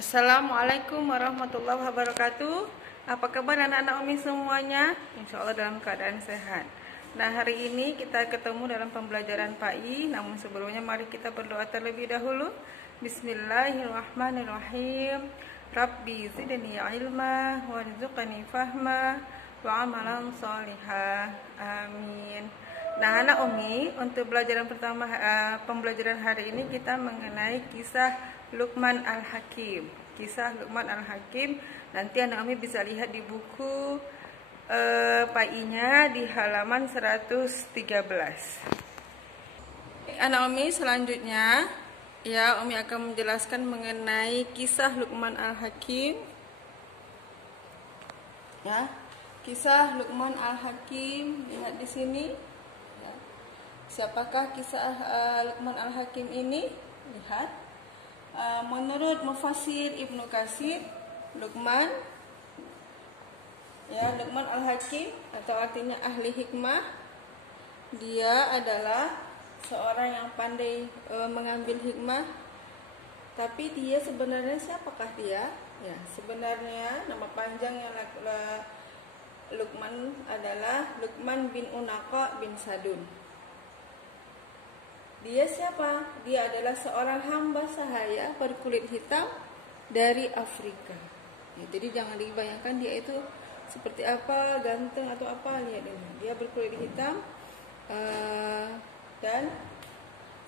Assalamualaikum warahmatullahi wabarakatuh. Apa kabar anak-anak Umi semuanya? Insya Allah dalam keadaan sehat. Nah, hari ini kita ketemu dalam pembelajaran PAI. Namun sebelumnya mari kita berdoa terlebih dahulu. Bismillahirrahmanirrahim. Rabbi zidni ilma warzuqni fahma wa amalan salihah. Amin. Nah, anak Umi, untuk pembelajaran hari ini kita mengenai kisah Luqman Al-Hakim. Kisah Luqman Al-Hakim nanti anak Umi bisa lihat di buku PAI-nya di halaman 113. Anak Umi, selanjutnya ya Umi akan menjelaskan mengenai kisah Luqman Al-Hakim. Ya, kisah Luqman Al-Hakim, lihat di sini. Ya. Siapakah kisah Luqman Al-Hakim ini? Lihat. Menurut Mufassir Ibnu Katsir, Luqman Al-Hakim atau artinya ahli hikmah, dia adalah seorang yang pandai mengambil hikmah. Tapi dia sebenarnya siapakah dia? Ya, sebenarnya nama panjangnya Luqman adalah Luqman bin Unaqa bin Sadun. Dia siapa? Dia adalah seorang hamba sahaya berkulit hitam dari Afrika. Ya, jadi jangan dibayangkan dia itu seperti apa, ganteng atau apa. Lihat ini, dia berkulit hitam dan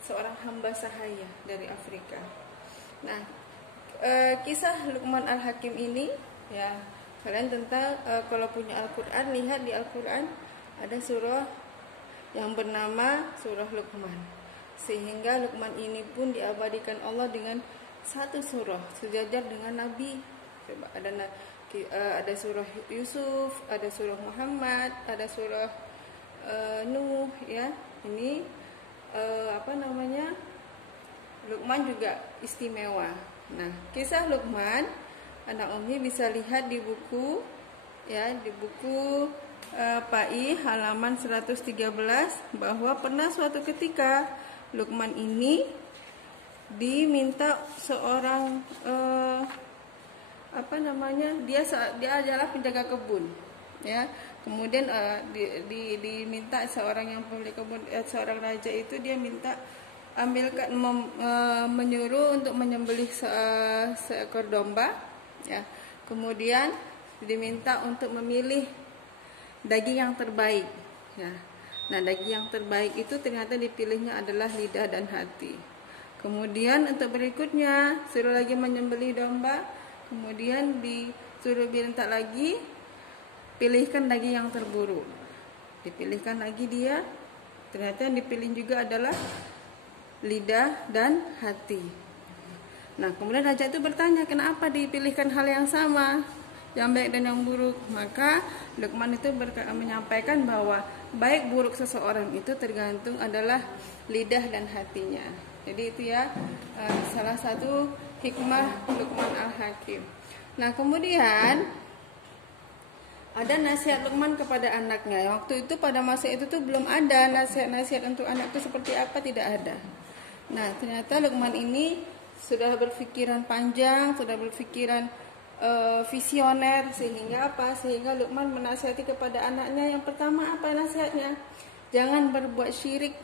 seorang hamba sahaya dari Afrika. Nah, kisah Luqman Al-Hakim ini, ya kalian tentang kalau punya Al-Quran, lihat di Al-Quran ada surah yang bernama surah Luqman. Sehingga Luqman ini pun diabadikan Allah dengan satu surah sejajar dengan Nabi. Coba ada surah Yusuf, ada surah Muhammad, ada surah Nuh, ya. Ini Luqman juga istimewa. Nah, kisah Luqman anak Umi bisa lihat di buku, ya, di buku PAI halaman 113, bahwa pernah suatu ketika Luqman ini diminta seorang dia adalah penjaga kebun, ya. Kemudian diminta seorang yang pemilik kebun, seorang raja itu, dia minta menyuruh untuk menyembelih seekor domba, ya. Kemudian diminta untuk memilih daging yang terbaik, ya. Nah, daging yang terbaik itu ternyata dipilihnya adalah lidah dan hati. Kemudian untuk berikutnya suruh lagi menyembelih domba, kemudian disuruh minta lagi pilihkan daging yang terburuk. Dipilihkan lagi dia, ternyata yang dipilih juga adalah lidah dan hati. Nah, kemudian raja itu bertanya, kenapa dipilihkan hal yang sama, yang baik dan yang buruk? Maka Luqman itu menyampaikan bahwa baik buruk seseorang itu tergantung adalah lidah dan hatinya. Jadi itu ya salah satu hikmah Luqman Al-Hakim. Nah, kemudian ada nasihat Luqman kepada anaknya. Waktu itu pada masa itu tuh belum ada nasihat-nasihat untuk anak itu seperti apa, tidak ada. Nah, ternyata Luqman ini sudah berpikiran panjang, sudah berpikiran visioner, sehingga apa? Sehingga Luqman menasihati kepada anaknya. Yang pertama apa nasihatnya? Jangan berbuat syirik,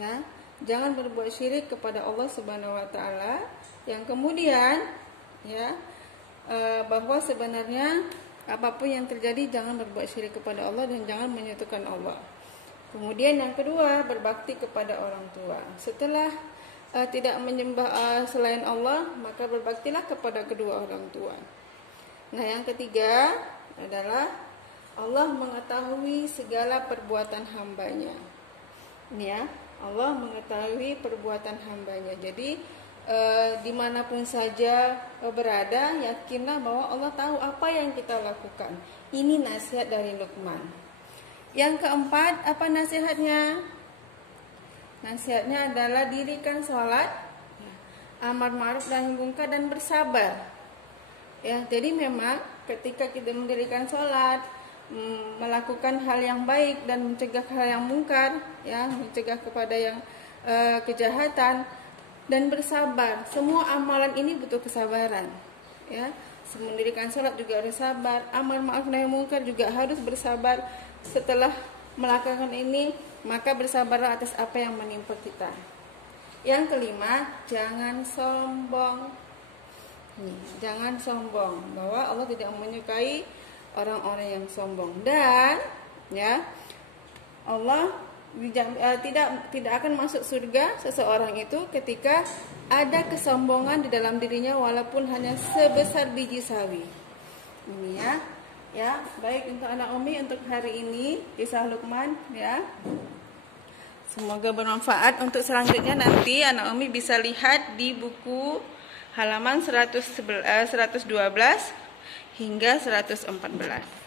ya, jangan berbuat syirik kepada Allah Subhanahu Wa Taala. Yang kemudian, ya, bahwa sebenarnya apapun yang terjadi jangan berbuat syirik kepada Allah dan jangan menyekutukan Allah. Kemudian yang kedua, berbakti kepada orang tua. Setelah tidak menyembah selain Allah, maka berbaktilah kepada kedua orang tua. Nah, yang ketiga adalah Allah mengetahui segala perbuatan hambanya. Ini ya, Allah mengetahui perbuatan hambanya. Jadi dimanapun saja berada, yakinlah bahwa Allah tahu apa yang kita lakukan. Ini nasihat dari Luqman. Yang keempat, apa nasihatnya? Nasihatnya adalah dirikan sholat, amar ma'ruf nahi munkar, dan bersabar. Ya, jadi memang ketika kita mendirikan sholat, melakukan hal yang baik dan mencegah hal yang mungkar, ya, mencegah kepada yang kejahatan, dan bersabar. Semua amalan ini butuh kesabaran, ya. Mendirikan sholat juga harus sabar, amal ma'ruf nahi munkar juga harus bersabar. Setelah melakukan ini, maka bersabarlah atas apa yang menimpa kita. Yang kelima, jangan sombong. Jangan sombong, bahwa Allah tidak menyukai orang-orang yang sombong. Dan ya, Allah tidak akan masuk surga seseorang itu ketika ada kesombongan di dalam dirinya walaupun hanya sebesar biji sawi. Ini ya, baik untuk anak Umi untuk hari ini kisah Luqman ya. Semoga bermanfaat. Untuk selanjutnya nanti anak Umi bisa lihat di buku halaman 112 hingga 114.